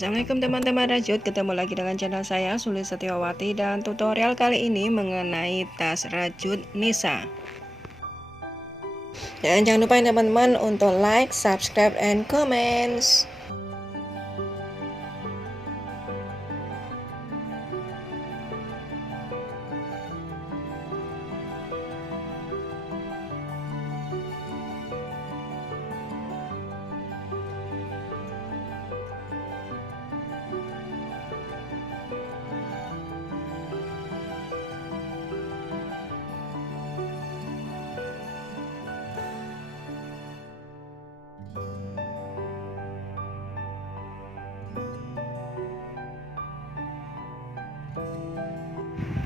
Assalamualaikum teman-teman rajut, ketemu lagi dengan channel saya Suli Setiawati, dan tutorial kali ini mengenai tas rajut Nisa. Dan jangan lupa teman-teman untuk like, subscribe, and comments.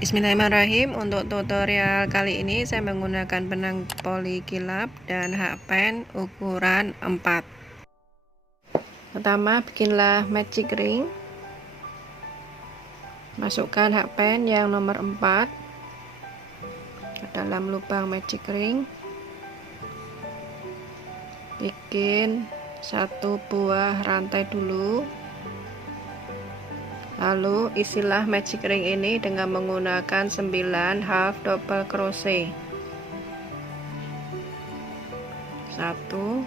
Bismillahirrahmanirrahim. Untuk tutorial kali ini saya menggunakan benang poli kilap dan hakpen ukuran 4. Pertama, bikinlah magic ring. Masukkan hakpen yang nomor 4 ke dalam lubang magic ring. Bikin satu buah rantai dulu. Lalu isilah magic ring ini dengan menggunakan 9 half double crochet. 1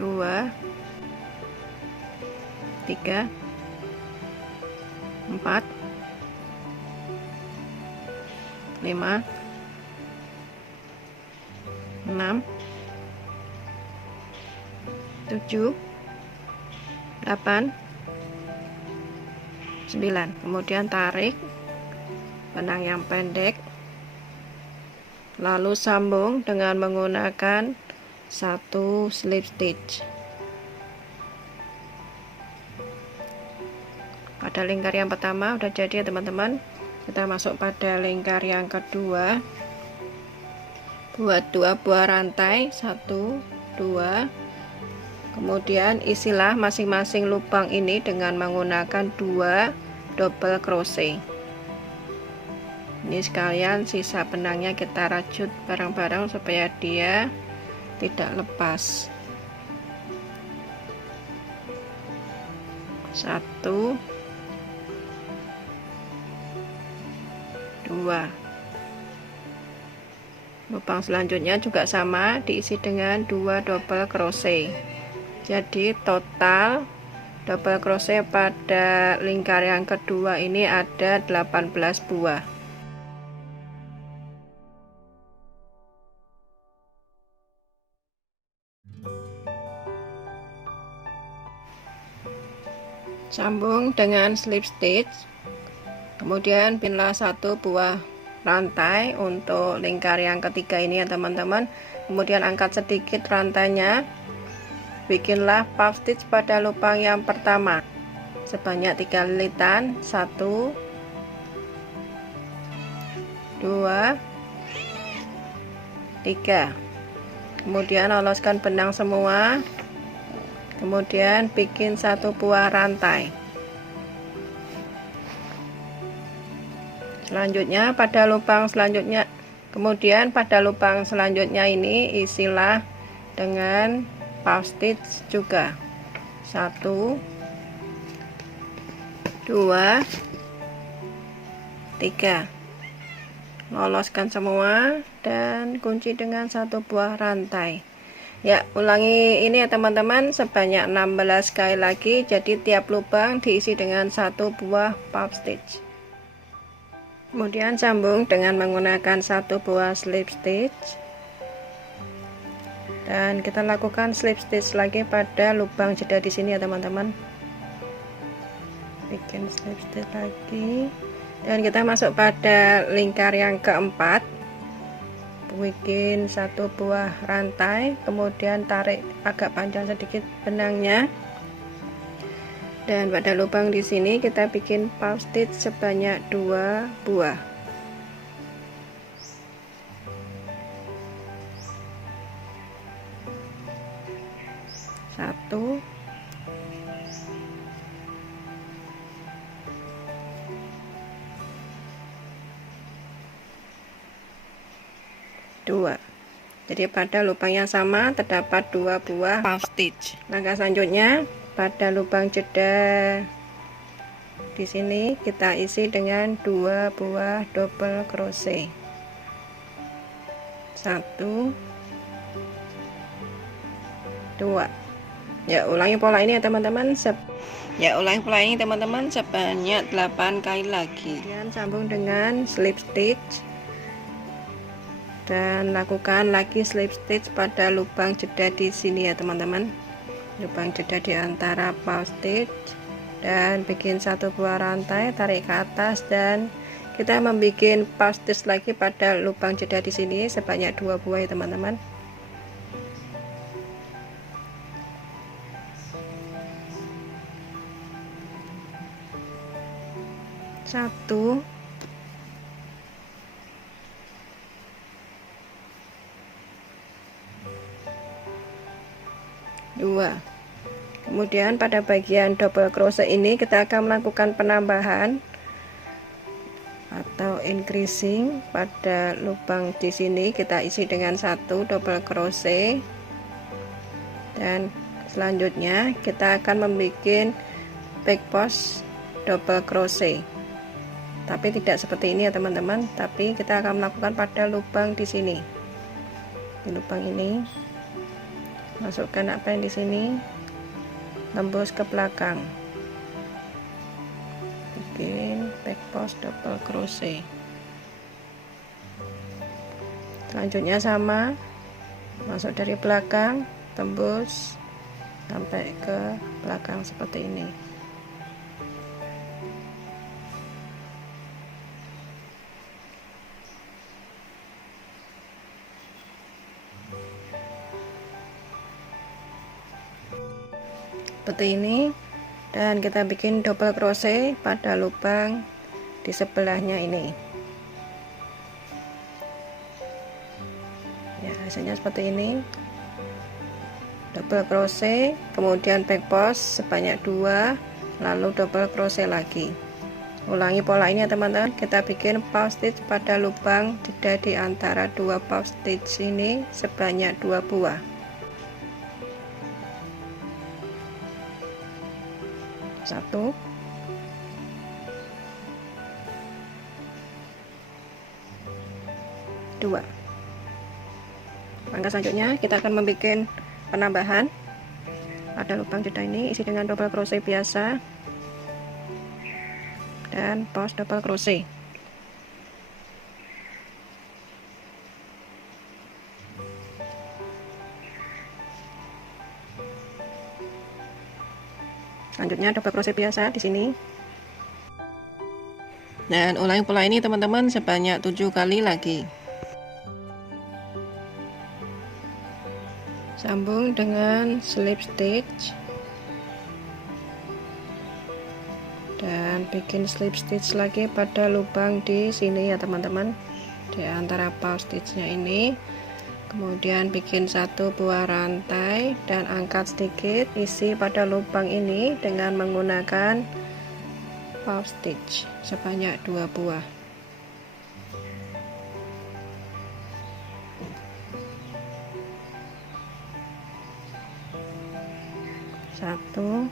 2 3 4 5 6 7 8 9. Kemudian tarik benang yang pendek, lalu sambung dengan menggunakan satu slip stitch. Pada lingkar yang pertama udah jadi ya teman-teman. Kita masuk pada lingkar yang kedua, buat 2 buah rantai, 1 2. Kemudian isilah masing-masing lubang ini dengan menggunakan 2 double crochet. Ini sekalian sisa benangnya kita rajut bareng-bareng supaya dia tidak lepas. 1 2. Lubang selanjutnya juga sama, diisi dengan 2 double crochet. Jadi total double crochet pada lingkar yang kedua ini ada 18 buah. Sambung dengan slip stitch. Kemudian pinlah 1 buah rantai untuk lingkar yang ketiga ini ya teman-teman. Kemudian angkat sedikit rantainya. Bikinlah puff stitch pada lubang yang pertama sebanyak 3 lilitan. 1 2 3. Kemudian oloskan benang semua. Kemudian bikin 1 buah rantai. Selanjutnya pada lubang selanjutnya, kemudian pada lubang selanjutnya ini isilah dengan puff stitch juga. 1 2 3. Loloskan semua dan kunci dengan 1 buah rantai. Ya, ulangi ini ya teman-teman sebanyak 16 kali lagi. Jadi tiap lubang diisi dengan 1 buah puff stitch. Kemudian sambung dengan menggunakan 1 buah slip stitch. Dan kita lakukan slip stitch lagi pada lubang jeda di sini ya teman-teman. Bikin slip stitch lagi. Dan kita masuk pada lingkar yang keempat. Bikin 1 buah rantai, kemudian tarik agak panjang sedikit benangnya. Dan pada lubang di sini kita bikin puff stitch sebanyak 2 buah. 1 2. Jadi pada lubang yang sama terdapat 2 buah puff stitch. Langkah selanjutnya, pada lubang jeda di sini kita isi dengan 2 buah double crochet. 1, 2. Ya, ulangi pola ini ya teman-teman. Sebanyak 8 kali lagi. Kemudian sambung dengan slip stitch dan lakukan lagi slip stitch pada lubang jeda di sini ya teman-teman. Lubang jeda di antara puff stitch, dan bikin 1 buah rantai, tarik ke atas, dan kita membuat puff stitch lagi pada lubang jeda di sini sebanyak 2 buah ya teman-teman. Satu, 2. Kemudian pada bagian double crochet ini kita akan melakukan penambahan atau increasing pada lubang di sini. Kita isi dengan 1 double crochet, dan selanjutnya kita akan membuat back post double crochet, tapi tidak seperti ini ya teman-teman, tapi kita akan melakukan pada lubang di sini. Di lubang ini masukkan apa yang di sini, tembus ke belakang, bikin back post double crochet. Selanjutnya sama, masuk dari belakang, tembus sampai ke belakang seperti ini. Seperti ini, dan kita bikin double crochet pada lubang di sebelahnya ini. Ya, hasilnya seperti ini. Double crochet, kemudian back post sebanyak 2, lalu double crochet lagi. Ulangi pola ini ya teman-teman. Kita bikin puff stitch pada lubang jeda di antara 2 puff stitch ini sebanyak 2 buah. 1, 2. Langkah selanjutnya kita akan membuat penambahan pada lubang jeda ini, isi dengan double crochet biasa dan post double crochet. Selanjutnya double crochet biasa di sini. Dan ulangi pola ini teman-teman sebanyak 7 kali lagi. Sambung dengan slip stitch dan bikin slip stitch lagi pada lubang di sini ya teman-teman, di antara puff stitchnya ini. Kemudian bikin 1 buah rantai dan angkat sedikit, isi pada lubang ini dengan menggunakan puff stitch sebanyak 2 buah. 1,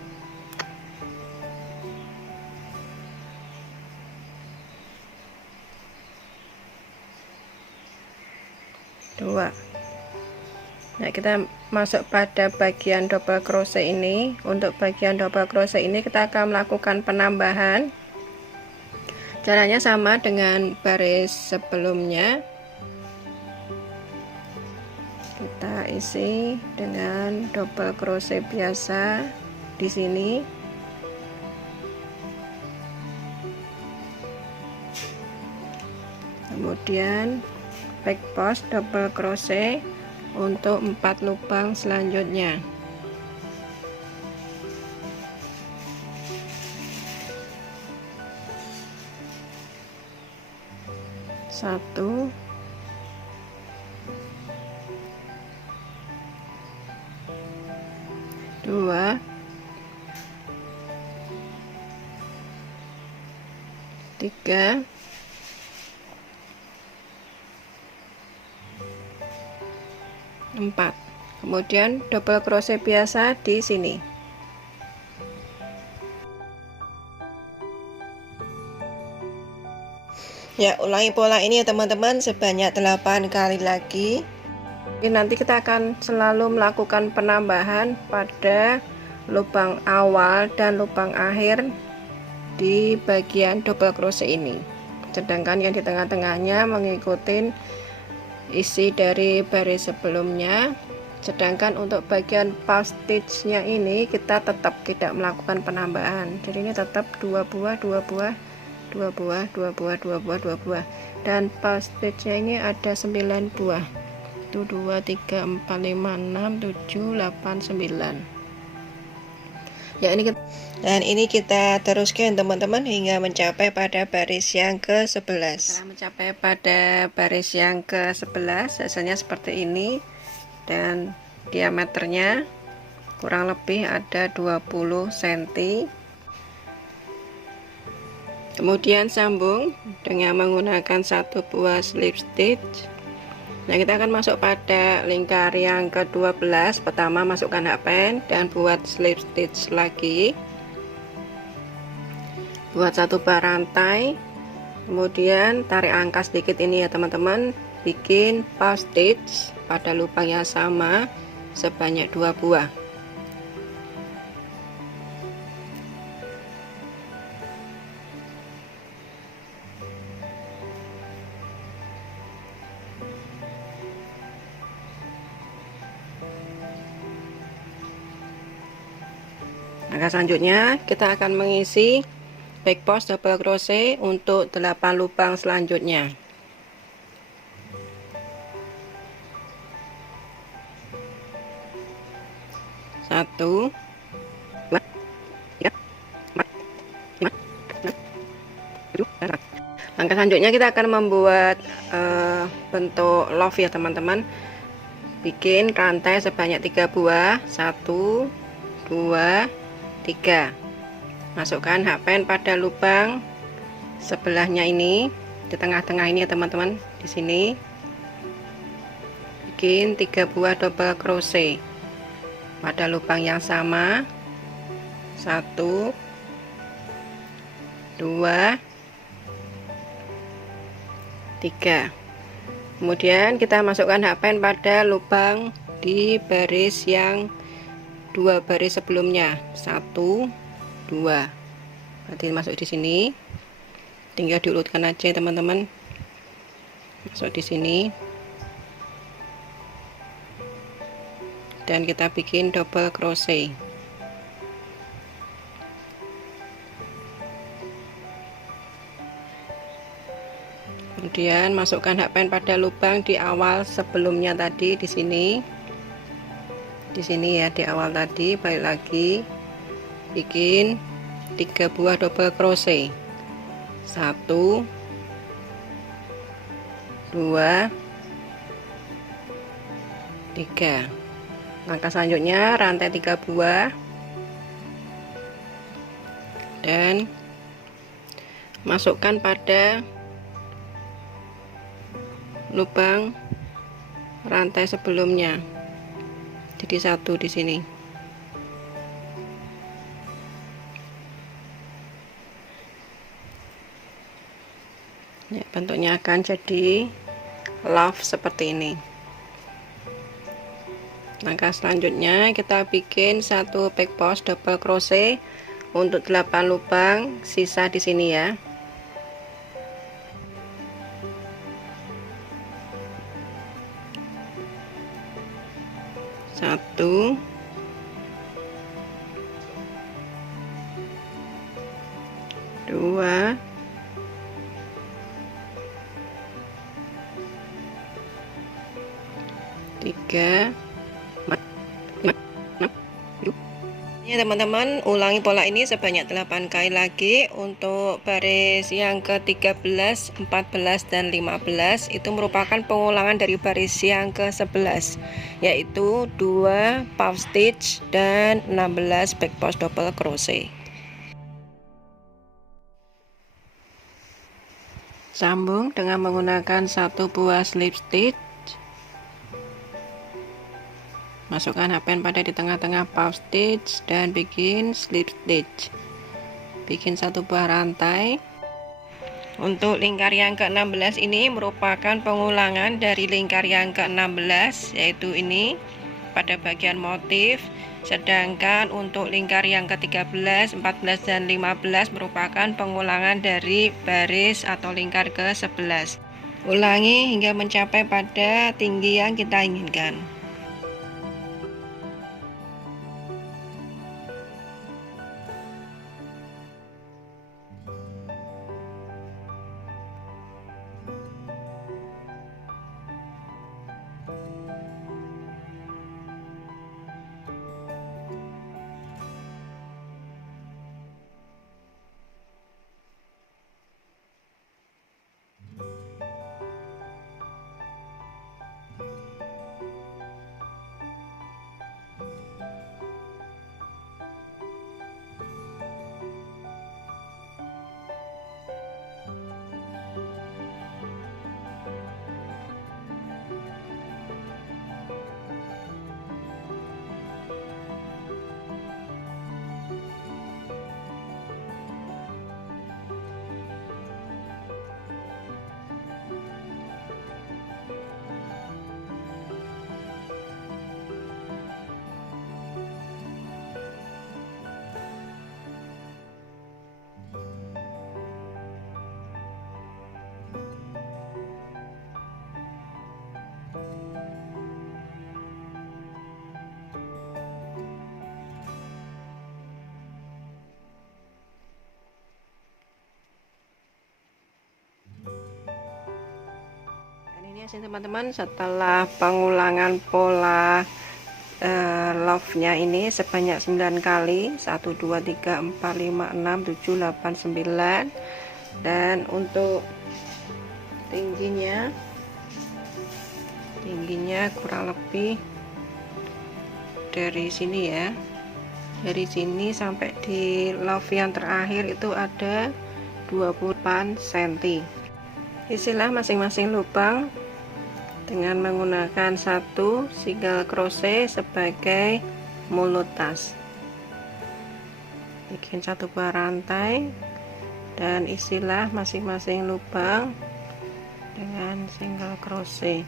2. Nah, kita masuk pada bagian double crochet ini. Untuk bagian double crochet ini kita akan melakukan penambahan. Caranya sama dengan baris sebelumnya. Kita isi dengan double crochet biasa di sini. Kemudian back post double crochet untuk 4 lubang selanjutnya. Satu, 2, 3, 4, 4. Kemudian double crochet biasa di sini. Ya, ulangi pola ini ya teman-teman sebanyak 8 kali lagi. Nanti kita akan selalu melakukan penambahan pada lubang awal dan lubang akhir di bagian double crochet ini. Sedangkan yang di tengah-tengahnya mengikuti isi dari baris sebelumnya. Sedangkan untuk bagian puff stitch-nya ini kita tetap tidak melakukan penambahan. Jadi ini tetap 2 buah, 2 buah, 2 buah, 2 buah, 2 buah, 2 buah. Dan puff stitch-nya ini ada 9 buah. 1 2 3 4 5 6 7 8 9. Ya, ini kita teruskan teman-teman hingga mencapai pada baris yang ke-11. Setelah mencapai pada baris yang ke-11 hasilnya seperti ini. Dan diameternya kurang lebih ada 20 cm. Kemudian sambung dengan menggunakan satu buah slip stitch. Nah, kita akan masuk pada lingkar yang ke-12. Pertama masukkan hakpen dan buat slip stitch lagi. Buat satu bar rantai. Kemudian tarik angka sedikit ini ya teman-teman. Bikin puff stitch pada lubang yang sama sebanyak 2 buah. Langkah selanjutnya kita akan mengisi back post double crochet untuk 8 lubang selanjutnya. Satu, dua, tiga, empat, lima, enam, tujuh, delapan. Langkah selanjutnya kita akan membuat bentuk love ya teman-teman. Bikin rantai sebanyak 3 buah. 1 2 3. Masukkan hakpen pada lubang sebelahnya ini, di tengah-tengah ini ya teman-teman. Di sini bikin 3 buah double crochet pada lubang yang sama. 1 2 3. Kemudian kita masukkan hakpen pada lubang di baris yang 2 baris sebelumnya. 1 2. Berarti masuk di sini. Tinggal diurutkan aja teman-teman. Masuk di sini. Dan kita bikin double crochet. Kemudian masukkan hakpen pada lubang di awal sebelumnya tadi di sini. Di sini ya, di awal tadi, balik lagi. Bikin 3 buah double crochet. 1 2 3. Langkah selanjutnya rantai 3 buah dan masukkan pada lubang rantai sebelumnya. Jadi 1 di sini. Ya, bentuknya akan jadi love seperti ini. Langkah selanjutnya kita bikin satu back post double crochet untuk 8 lubang sisa di sini ya. Satu, dua, tiga, ya teman-teman, ulangi pola ini sebanyak 8 kali lagi. Untuk baris yang ke-13, 14 dan 15 itu merupakan pengulangan dari baris yang ke-11, yaitu 2 puff stitch dan 16 back post double crochet. Sambung dengan menggunakan satu buah slip stitch. masukkan hapen pada di tengah-tengah puff stitch dan bikin slip stitch. Bikin satu buah rantai. Untuk lingkar yang ke-16 ini merupakan pengulangan dari lingkar yang ke-16, yaitu ini pada bagian motif. Sedangkan untuk lingkar yang ke-13, 14 dan 15 merupakan pengulangan dari baris atau lingkar ke-11. Ulangi hingga mencapai pada tinggi yang kita inginkan. Ini teman-teman, setelah pengulangan pola love nya ini sebanyak 9 kali, 1 2 3 4 5 6 7 8 9, dan untuk tingginya kurang lebih dari sini ya, dari sini sampai di love yang terakhir itu ada 28 cm. Isilah masing-masing lubang dengan menggunakan satu single crochet sebagai mulut tas. Bikin satu buah rantai dan isilah masing-masing lubang dengan single crochet.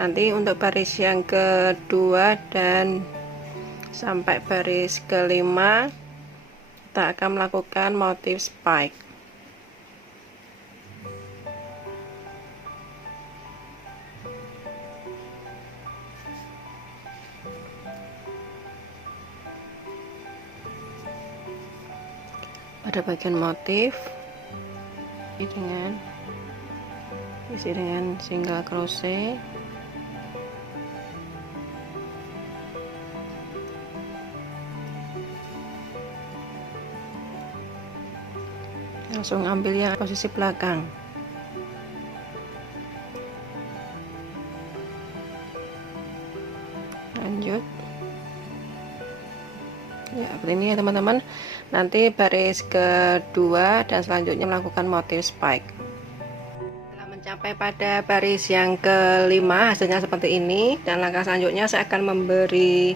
Nanti untuk baris yang kedua dan sampai baris kelima kita akan melakukan motif spike. Pada bagian motif isi dengan single crochet, langsung ambil yang posisi belakang. Lanjut ya, seperti ini ya teman-teman. Nanti baris kedua dan selanjutnya melakukan motif spike. Setelah mencapai pada baris yang kelima, hasilnya seperti ini, dan langkah selanjutnya saya akan memberi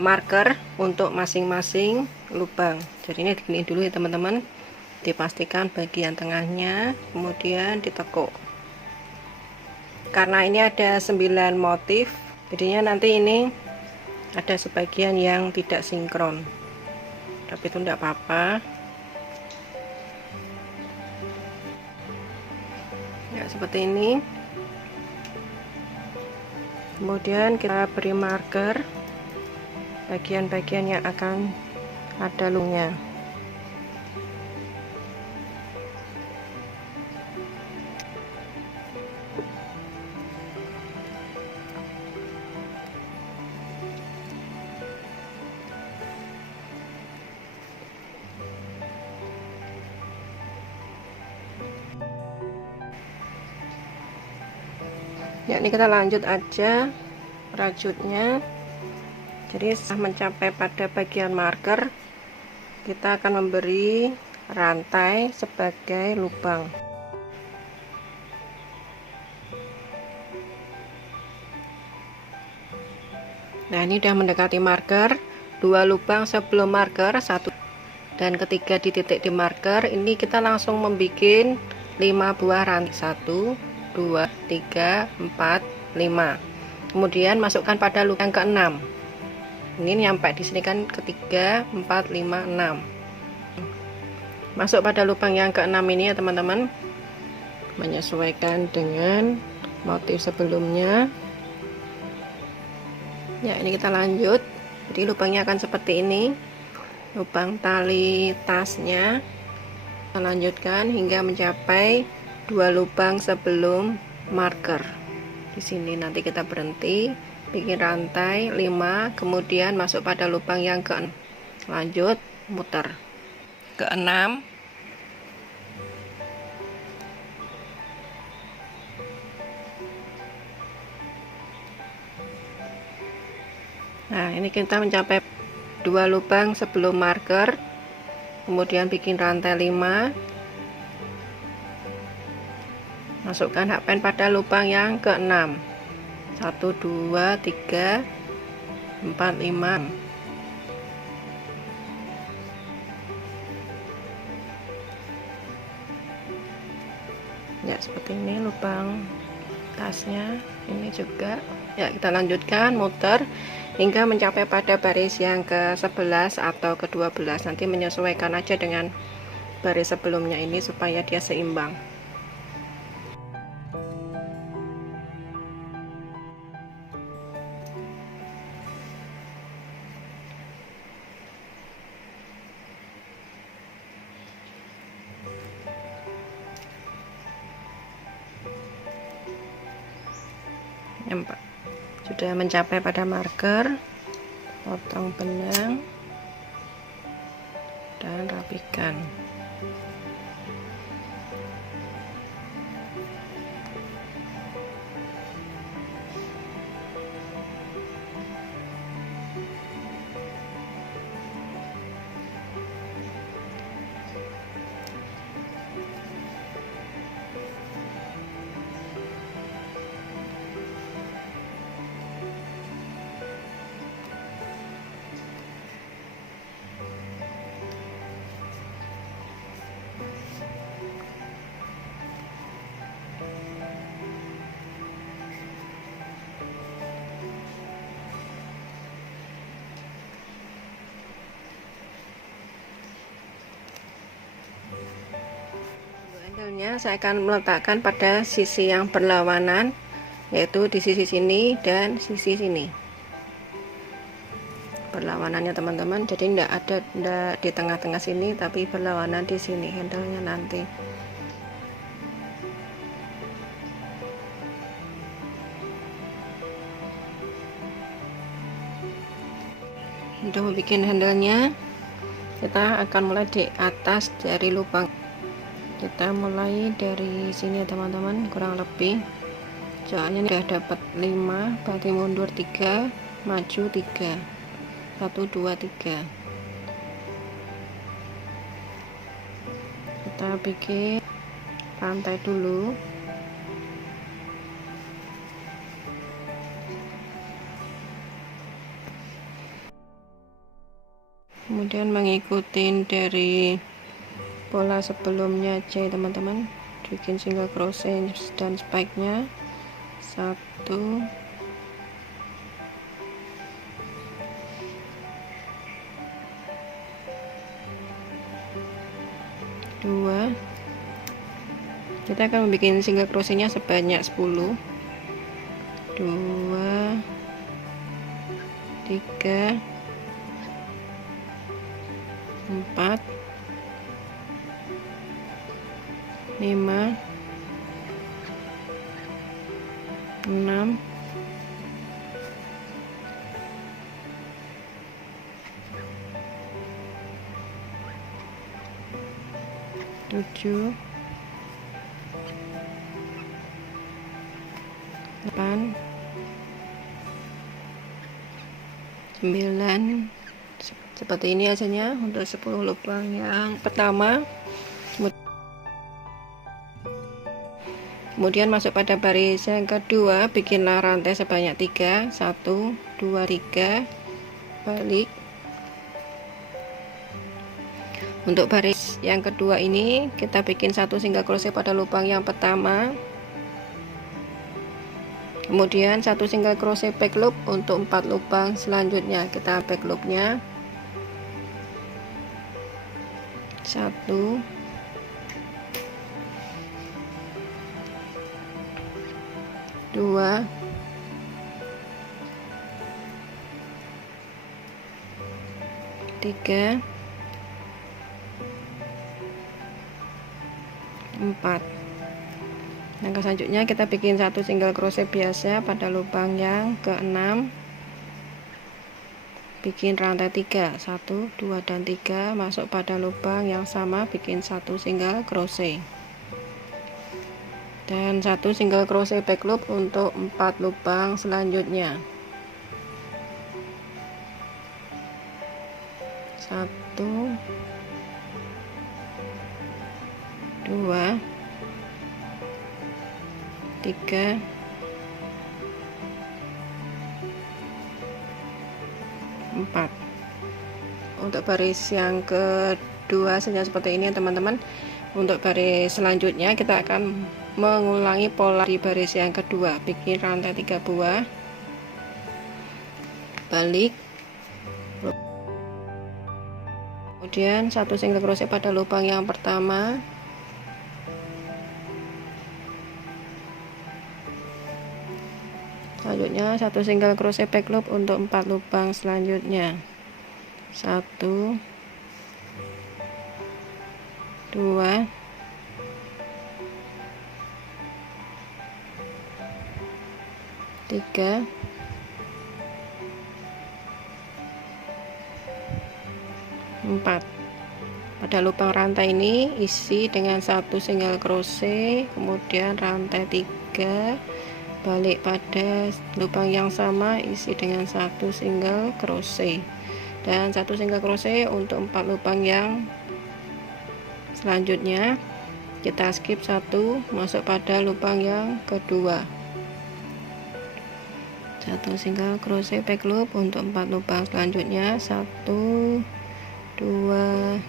marker untuk masing-masing lubang. Jadi ini digini dulu ya teman-teman, dipastikan bagian tengahnya, kemudian ditekuk. Karena ini ada 9 motif, jadinya nanti ini ada sebagian yang tidak sinkron, tapi itu tidak apa-apa ya, seperti ini. Kemudian kita beri marker bagian-bagian yang akan ada lubangnya. Ya, ini kita lanjut aja rajutnya. Jadi setelah mencapai pada bagian marker, kita akan memberi rantai sebagai lubang. Nah, ini udah mendekati marker. 2 lubang sebelum marker, 1 dan ketiga di titik di marker. Ini kita langsung membuat 5 buah rantai. 1 2 3 4 5. Kemudian masukkan pada lubang yang ke-6. Ini nyampe di sini kan ketiga 4 5 6. Masuk pada lubang yang ke-6 ini ya teman-teman, menyesuaikan dengan motif sebelumnya. Ya, ini kita lanjut. Jadi lubangnya akan seperti ini, lubang tali tasnya. Kita lanjutkan hingga mencapai 2 lubang sebelum marker. Di sini nanti kita berhenti, bikin rantai 5, kemudian masuk pada lubang yang ke-6. Lanjut muter ke-6. Nah, ini kita mencapai 2 lubang sebelum marker, kemudian bikin rantai 5, masukkan hakpen pada lubang yang ke-6. 1 2 3 4 5. Ya, seperti ini lubang tasnya. Ini juga ya, kita lanjutkan muter hingga mencapai pada baris yang ke-11 atau ke-12. Nanti menyesuaikan aja dengan baris sebelumnya ini supaya dia seimbang. Sudah mencapai pada marker, potong benang dan rapikan. Handle-nya saya akan meletakkan pada sisi yang berlawanan, yaitu di sisi sini dan sisi sini. Berlawanannya teman-teman, jadi tidak ada di tengah-tengah sini, tapi berlawanan di sini handle-nya nanti. Untuk membuat handle-nya, kita akan mulai di atas dari lubang. Kita mulai dari sini ya teman-teman, kurang lebih. Soalnya ini sudah dapat 5, berarti mundur 3, maju 3. 1 2 3. Kita bikin rantai dulu. Kemudian mengikuti dari pola sebelumnya aja teman-teman, bikin single crochet dan spike nya 1 2. Kita akan membuat single crochet nya sebanyak 10. 2 3 4 5 6 7 8 9. Seperti ini hasilnya untuk 10 lubang yang pertama. Kemudian masuk pada baris yang kedua, bikinlah rantai sebanyak 3, 1 2 3, balik. Untuk baris yang kedua ini kita bikin 1 single crochet pada lubang yang pertama, kemudian 1 single crochet back loop untuk 4 lubang selanjutnya. Kita back loopnya 1 2 3 4. Langkah selanjutnya kita bikin 1 single crochet biasa pada lubang yang ke-6, bikin rantai 3, 1 2 dan 3, masuk pada lubang yang sama, bikin 1 single crochet dan 1 single crochet back loop untuk 4 lubang selanjutnya. 1 2 3 4. Untuk baris yang kedua seperti ini ya teman-teman. Untuk baris selanjutnya kita akan mengulangi pola di baris yang kedua, bikin rantai 3 buah, balik, kemudian 1 single crochet pada lubang yang pertama, selanjutnya 1 single crochet back loop untuk 4 lubang selanjutnya. 1 2 3 4. Pada lubang rantai ini isi dengan 1 single crochet, kemudian rantai 3, balik pada lubang yang sama, isi dengan 1 single crochet dan 1 single crochet untuk 4 lubang yang selanjutnya. Kita skip 1, masuk pada lubang yang kedua, 1 single crochet back loop untuk 4 lubang selanjutnya. 1 2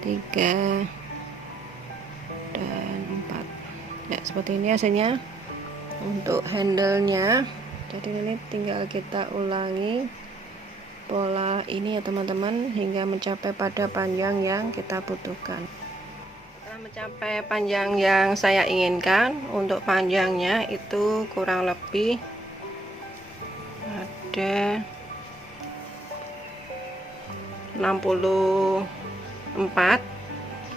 3 dan 4 ya, seperti ini hasilnya untuk handle-nya. Jadi ini tinggal kita ulangi pola ini ya teman-teman, hingga mencapai pada panjang yang kita butuhkan. Setelah mencapai panjang yang saya inginkan, untuk panjangnya itu kurang lebih ada 64.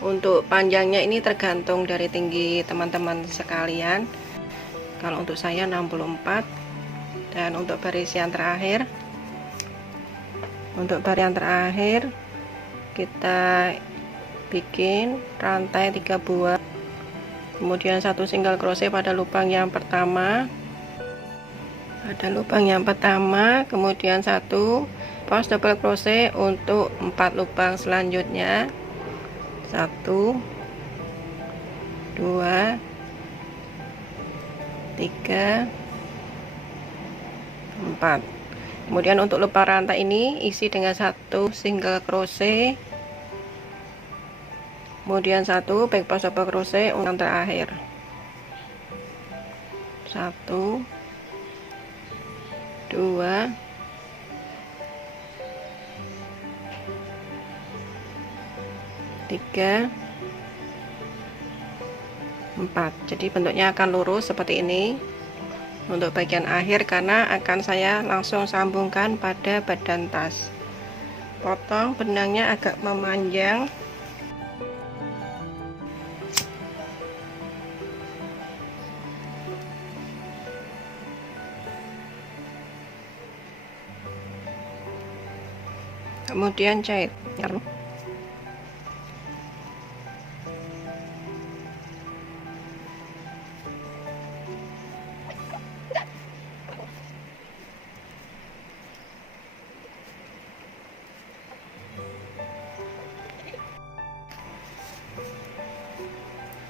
Untuk panjangnya ini tergantung dari tinggi teman-teman sekalian. Kalau untuk saya 64. Dan untuk baris yang terakhir, kita bikin rantai 3 buah, kemudian 1 single crochet pada lubang yang pertama, kemudian 1 post double crochet untuk 4 lubang selanjutnya. 1 2 3 4. Kemudian untuk lubang rantai ini isi dengan 1 single crochet, kemudian 1 back post double crochet untuk yang terakhir. 1 2 3 4. Jadi bentuknya akan lurus seperti ini untuk bagian akhir, karena akan saya langsung sambungkan pada badan tas. Potong benangnya agak memanjang. Kemudian jahit.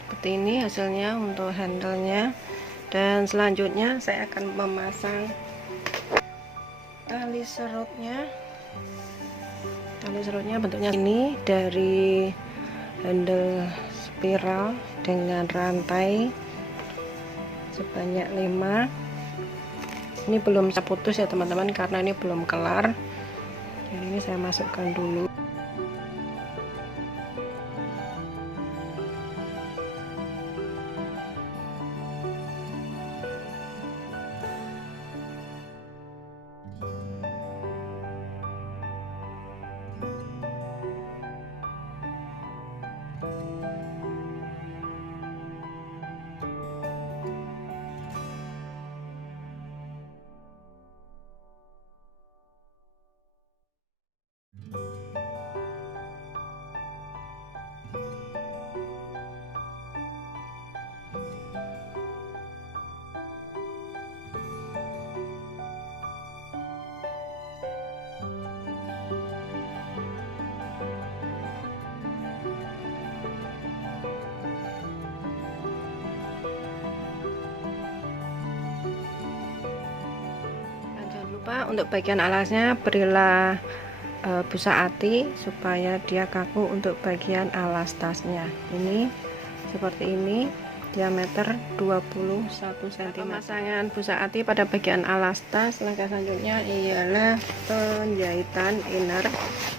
Seperti seperti ini hasilnya untuk handle-nya. Dan selanjutnya saya akan memasang tali serutnya. Tali serutnya bentuknya ini dari handle spiral dengan rantai sebanyak 5. Ini belum saya putus ya teman-teman, karena ini belum kelar. Jadi ini saya masukkan dulu. Untuk bagian alasnya berilah busa ati supaya dia kaku untuk bagian alas tasnya. Ini seperti ini, diameter 21 cm. Pemasangan busa ati pada bagian alas tas, langkah selanjutnya ialah penjahitan inner,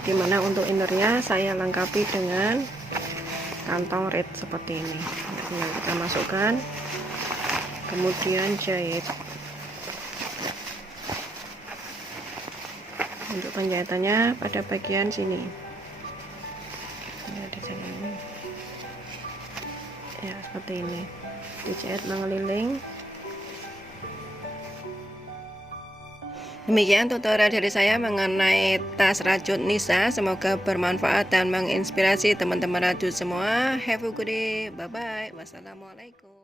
dimana untuk innernya saya lengkapi dengan kantong red seperti ini. Tinggal kita masukkan, kemudian jahit. Untuk penjahitannya pada bagian sini, ya seperti ini, dijahit mengeliling. Demikian tutorial dari saya mengenai tas rajut Nisa. Semoga bermanfaat dan menginspirasi teman-teman rajut semua. Have a good day, bye bye, wassalamualaikum.